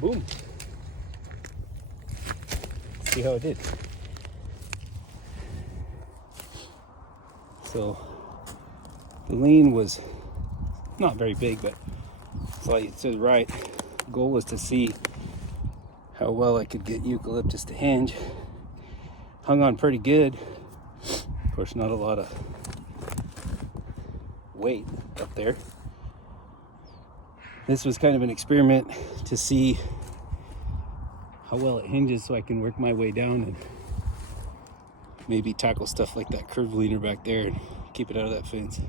Ba-boom. See how it did. So the lean was not very big, but slightly to the right. The goal was to see how well I could get eucalyptus to hinge. Hung on pretty good. Of course, not a lot of weight up there. This was kind of an experiment to see how well it hinges, so I can work my way down and maybe tackle stuff like that curved leaner back there and keep it out of that fence.